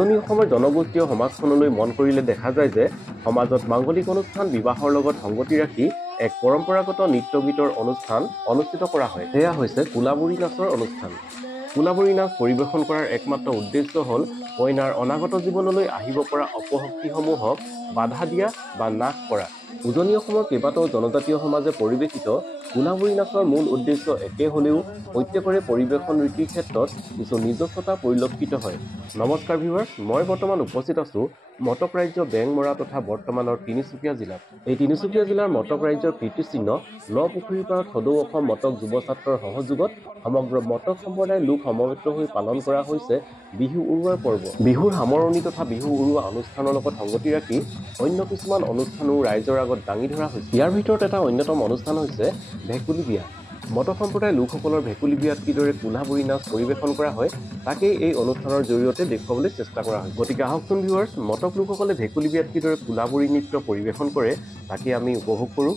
উজনি অসমৰ জনগোষ্ঠীয় সমাজখনলৈ মন কৰিলে দেখা যায় যে সমাজত মাংগলিক অনুষ্ঠান বিবাহৰ লগত সংগতি ৰাখি এক পৰম্পৰাগত নৃত্য গীতৰ অনুষ্ঠান অনুষ্ঠিত কৰা হয়। সেয়া হৈছে কোলাবুৰী নাচৰ অনুষ্ঠান। কোলাবুৰী নাচ পৰিৱেশন কৰাৰ একমাত্ৰ উদ্দেশ্য হ'ল কইনাৰ অনাগত জীৱনলৈ আহিব পৰা অপশক্তিসমূহক বাধা দিয়া বা নাশ কৰা। উজনি অসমৰ কেইবাটাও জনজাতীয় সমাজে পৰিৱেশিত কোলাবুৰী নাচৰ মূল উদ্দেশ্য একে হ'লেও প্ৰত্যেকৰে পৰিৱেশন ৰীতিৰ ক্ষেত্ৰত কিছু নিজস্বতা পৰিলক্ষিত হয়। নমস্কাৰ ভিউৱাৰ্ছ, মই বৰ্তমান উপস্থিত আছোঁ মটক ৰাজ্য বেংমৰা তথা বৰ্তমানৰ তিনিচুকীয়া জিলাত। এই তিনিচুকীয়া জিলাৰ মটক ৰাজ্যৰ কীৰ্তিচিহ্ন নপুখুৰীৰ পাৰত সদৌ অসম মটক যুৱ ছাত্ৰৰ সহযোগত সমগ্ৰ মটক সম্প্ৰদায়ৰ লোক সমবেত হৈ পালন কৰা হৈছে বিহু উৰুৱাৰ পৰ্ব। বিহুৰ সামৰণি তথা বিহু উৰুৱা অনুষ্ঠানৰ লগত সংগতি ৰাখি অন্য কিছুমান অনুষ্ঠানো ৰাইজৰ আগত দাঙি ধৰা হৈছে। ইয়াৰ ভিতৰত এটা অন্যতম অনুষ্ঠান হৈছে ভেকুলী বিয়া। মটক সম্প্ৰদায়ৰ লোকসকলৰ ভেকুলী বিয়াত কিদৰে কোলাবুৰী নাচ পৰিৱেশন কৰা হয় তাকেই এই অনুষ্ঠানৰ জৰিয়তে দেখুৱাবলৈ চেষ্টা কৰা হয়। গতিকে আহকচোন ভিউৱাৰ্ছ, মটক লোকসকলে ভেকুলী বিয়াত কিদৰে কোলাবুৰী নৃত্য পৰিৱেশন কৰে তাকে আমি উপভোগ কৰোঁ।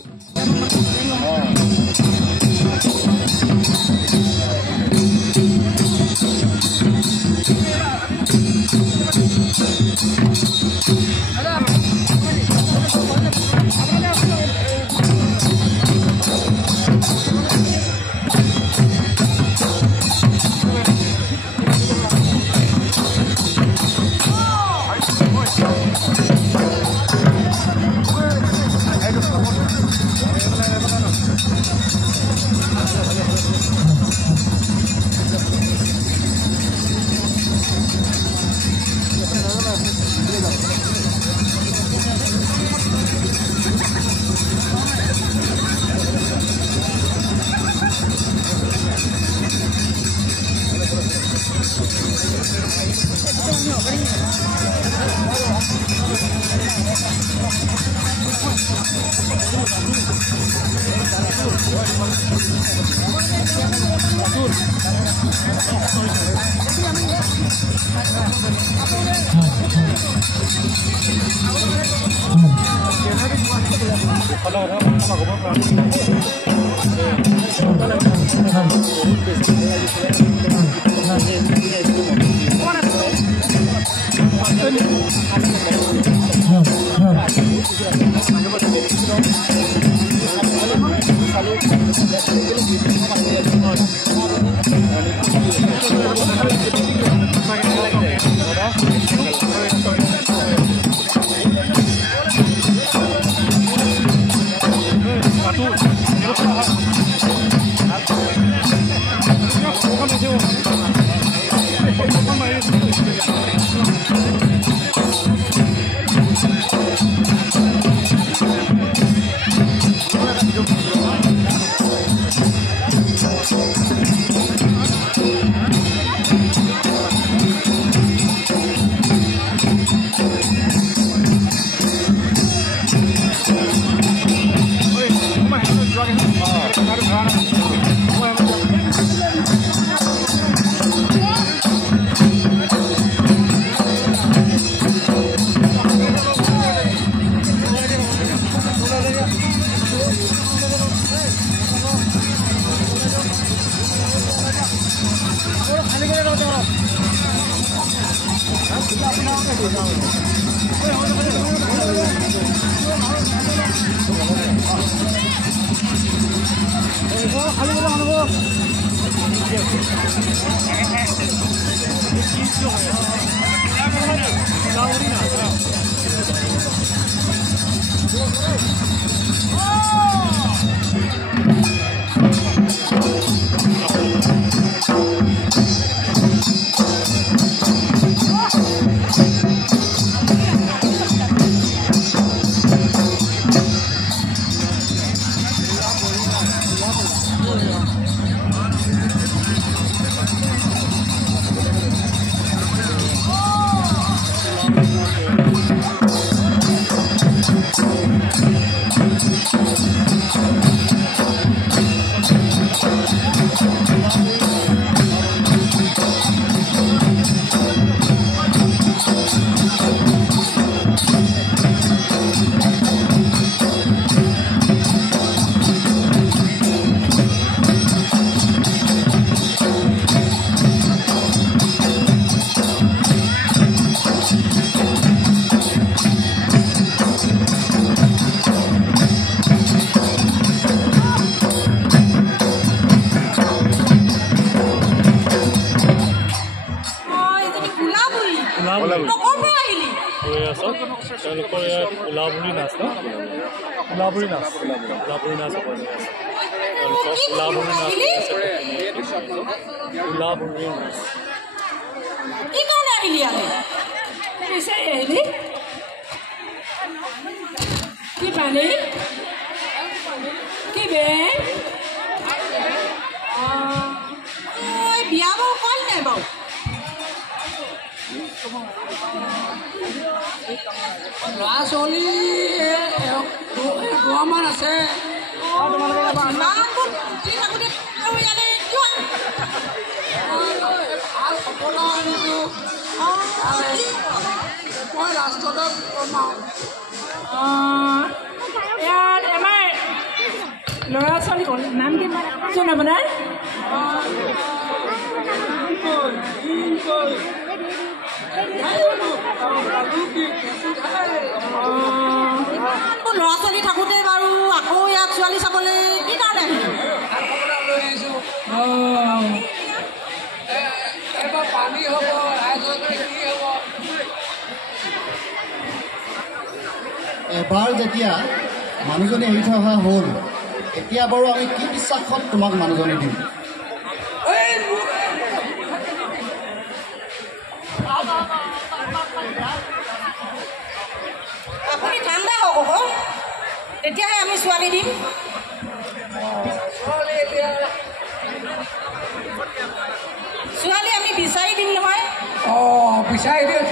নাচত তেওঁলোকৰ কোলাবুৰী নাচ ন কোলাবুৰী নাচ কোলাবুৰী নাচ তেওঁলোকৰ কোলাবুৰী নাচ কোলাবুৰী নাচ কি কাৰণে আহিলি আমি বিচাৰি আহিলি কি পালি কি বে বিয়া বাৰু কল নাই বাৰু ল'ৰা ছোৱালী দুটামান আছে মই ৰাস্তাতে ইয়াত আমাৰ ল'ৰা ছোৱালী নাম কি কোন আপোনাৰ ল'ৰা ছোৱালী থাকোঁতে বাৰু আকৌ ইয়াত ছোৱালী চাবলৈ কি কাৰণে পানী হ'ব এবাৰ যেতিয়া মানুহজনী এৰি থৈ অহা হ'ল এতিয়া বাৰু আমি কি বিশ্বাসত তোমাক মানুহজনী দিম আপুনি ঠাণ্ডা হওক আকৌ তেতিয়াহে আমি ছোৱালী দিম ছোৱালী আমি বিচাৰি দিম নহয় বিচাৰি দিম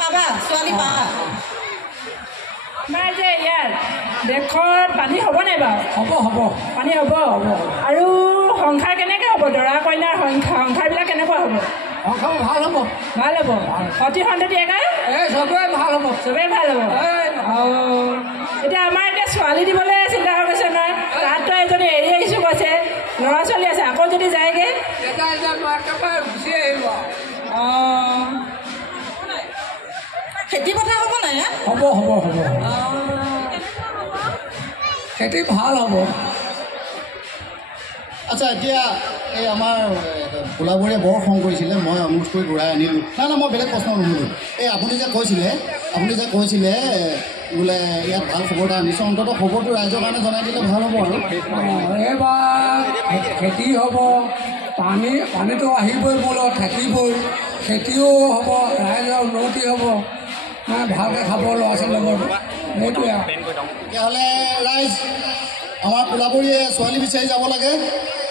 পাবা ছোৱালী পাবা আমাৰ যে ইয়াত দেশত পানী হ'ব নাই বাৰু হ'ব পানী হ'ব আৰু সংসাৰ কেনেকৈ হ'ব দৰা কইনাৰ সংসাৰবিলাক কেনেকুৱা হ'ব ভাল হ'ব সতি সন্ততি একাই চবেই ভাল হ'ব এতিয়া আমাৰ এতিয়া ছোৱালী দিবলৈ চিন্তা হৈ গৈছে নহয় তাততো এজনী এৰি আহিছোঁ কৈছে ল'ৰা ছোৱালী আছে আকৌ যদি যায়গৈ খেতি পথাৰ হ'ব নাই হ'ব খেতি ভাল হ'ব আচ্ছা এতিয়া এই আমাৰ কোলাবুৰীয়ে বৰ খং কৰিছিলে মই অনুৰোধ কৰি ঘূৰাই আনিলোঁ নাই মই বেলেগ প্ৰশ্ন নুশুলোঁ এই আপুনি যে কৈছিলে বোলে ইয়াত ভাল খবৰ এটা আনিছোঁ অন্ততঃ খবৰটো ৰাইজৰ কাৰণে জনাই দিলে ভাল হ'ব আৰু এইবাৰ খেতি হ'ব পানীটো আহিবই মূলত থাকিবই খেতিও হ'ব ৰাইজৰ উন্নতি হ'ব ভালকৈ খাব ল'ৰা ছোৱালীৰ লগত সেইটোৱে আৰু তেতিয়াহ'লে ৰাইজ আমাৰ কোলাবুৰীয়ে ছোৱালী বিচাৰি যাব লাগে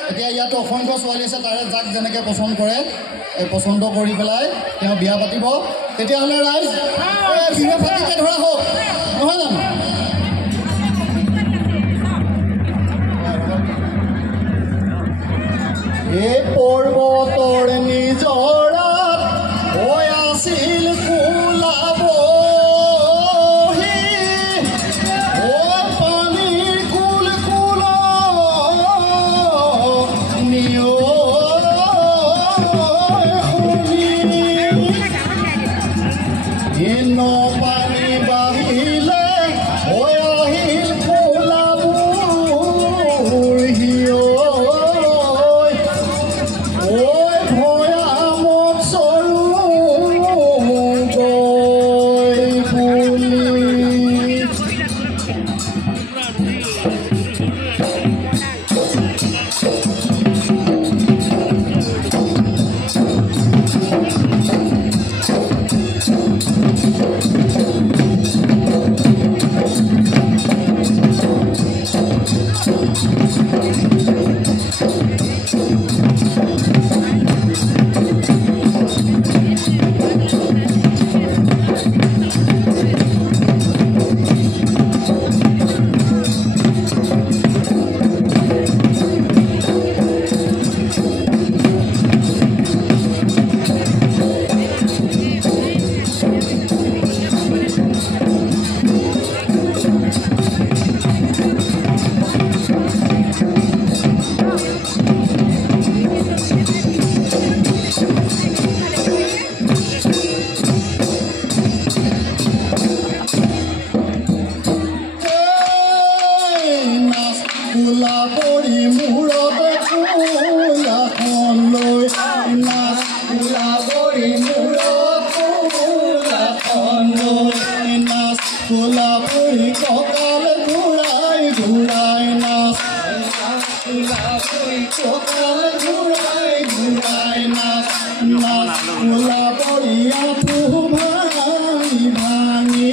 এতিয়া ইয়াতো অসংখ্য ছোৱালী আছে তাৰে যাক যেনেকৈ পচন্দ কৰে পচন্দ কৰি পেলাই তেওঁ বিয়া পাতিব তেতিয়াহ'লে ৰাইজ বিহু পাতিকে ধৰা হওক নহয় জানো এই পৰ্বতৰ নিজৰাত হৈ আছিল কোলাবহী পানীৰ কুল কুল ন পানী বাঢ়িলে হৈ আহিল কোলাবহী ভয়ামত চৰু গৈ বুলি কোলাবৰী মূৰতে কোলাখন লৈ নাচ কোলাবৰী মূৰত কঁকাল ঘূৰাই ঘূৰাই নাচ নাচ কোলাবৰী আঁঠু ভাঙি ভাঙি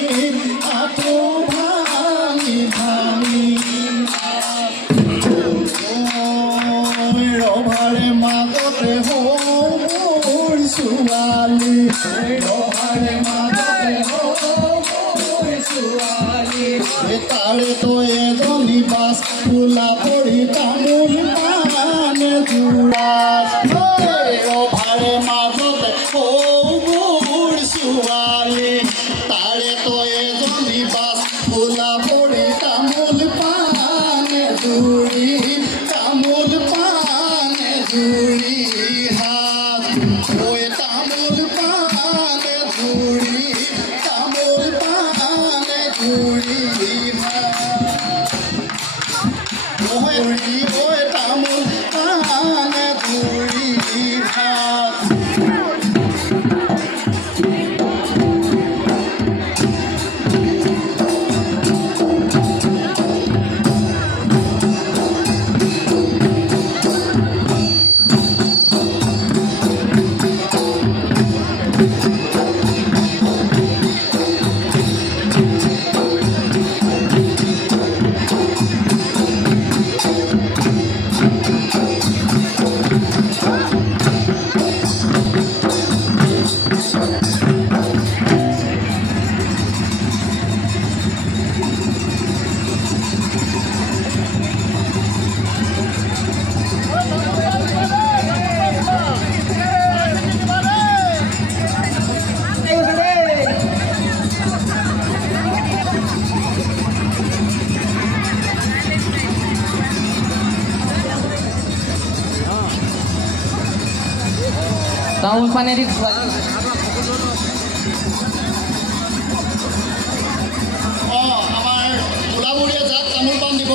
আঁঠু ভাঙি ভাঙি ৰভাৰে মাজতে মোৰ ছোৱালী ৰভাৰে মাজতে মোৰ ছোৱালী তাৰে তো এজনী বাছ কোলা পৰি তামোল মানে জোৰাছ ৰভাৰে মাজতে মোৰ ছোৱালী তাৰে তো এজনী বাছ কোলা পৰি তামোল পানে জুৰি তামোল পানে জুৰি হাত ঐ তামোল পানে জুৰি তামোল পানে জুৰি হাত ঐ তামোল পানে জুৰি হাত Tahun panerik আমাৰ কোলাবৰীয়ে যাক তামোল পাণ দিব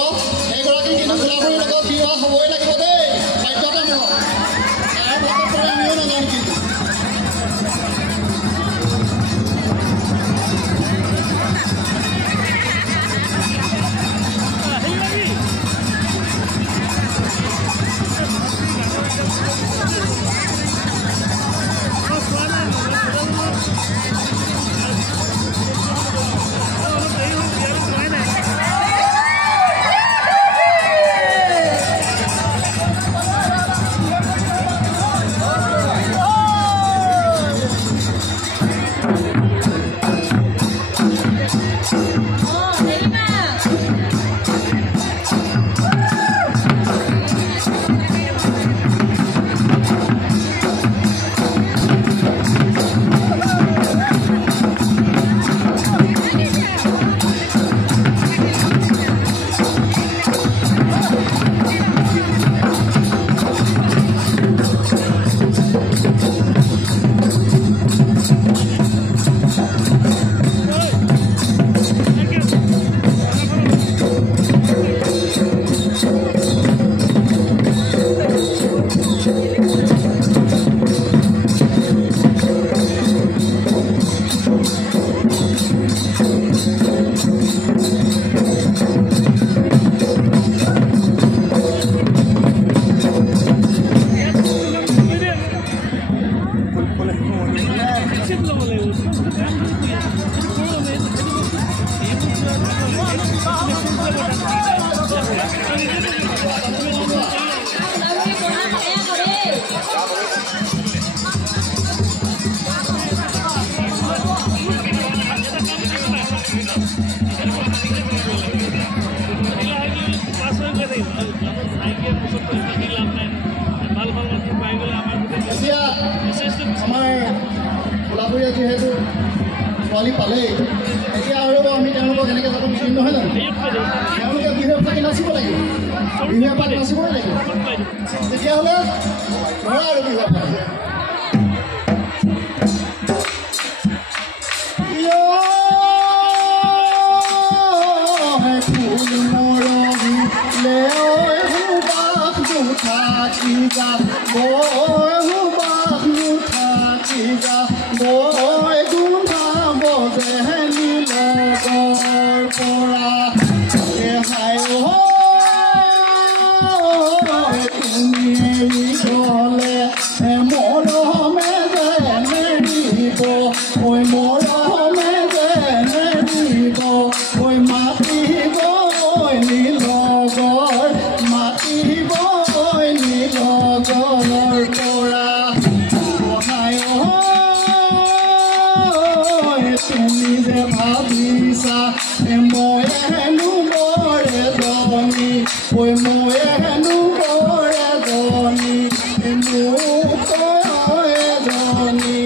সেইগৰাকী কিন্তু কোলাবৰীৰ লগত বিবাহ হ'বই লাগিব দেই বাধ্যতামূলক তাৰ ভাগত পৰে আমিও নাজানো কিন্তু যিহেতু ছোৱালী পালেই এতিয়া আৰু আমি তেওঁলোকক এনেকৈ যাব বিচাৰিম নহয় জানো তেওঁলোকে বিহুৱে পাতি নাচিব লাগিব বিহুৱে পাতি নাচিবই লাগিব তেতিয়াহ'লে ধৰা আৰু বিহুৱে পাতি মই হেনো এজনী মোক এজনী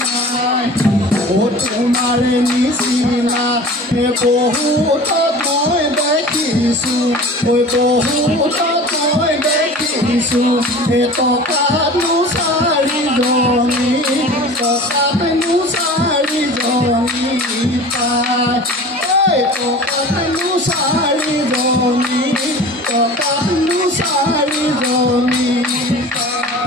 নাই তোমাৰ নিচিনা বহুত মই দেখিছোঁ বহুত মই দেখিছোঁ টকানো চাৰিজনী টকানো চাৰিজনী পায় টকানো চাৰিজনী টকানো চাৰিজনী পায়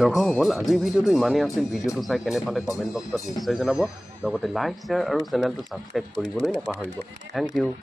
দৰ্শকসকল আজিৰ ভিডিঅ'টো ইমানেই আছিল ভিডিঅ'টো চাই কেনে পালে কমেণ্ট বক্সত নিশ্চয় জনাব লগতে লাইক শ্বেয়াৰ আৰু চেনেলটো ছাবস্ক্ৰাইব কৰিবলৈ নাপাহৰিব থেংক ইউ